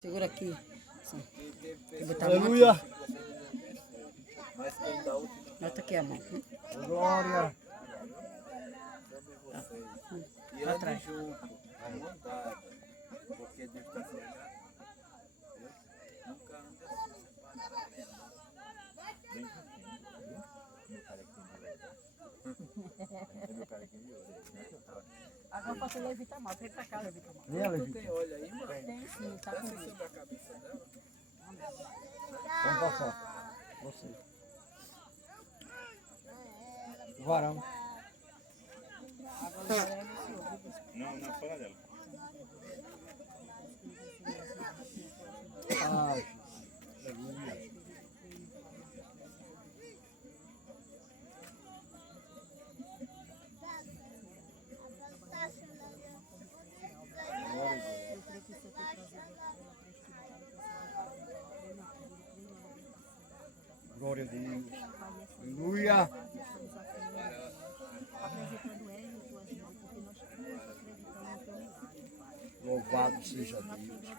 Segura aqui. Assim. Aleluia. Bota aqui a mão. Glória. E ande junto, andado, porque Deus está sendo. Nunca anda assim separado. Agora eu posso levitar mal. Vem pra cá, levita mal. Tu tem olho aí, mano? Tem sim, tá Desce comigo. sobre a cabeça dela. Vamos passar. Você. Varão. Agora é no senhor. Não, fora dela. Ai, aleluia. Glória a Deus. Aleluia. Apresentando ela em tuas mãos, porque nós cremos, acreditamos no teu milagre, Pai. Louvado seja Deus.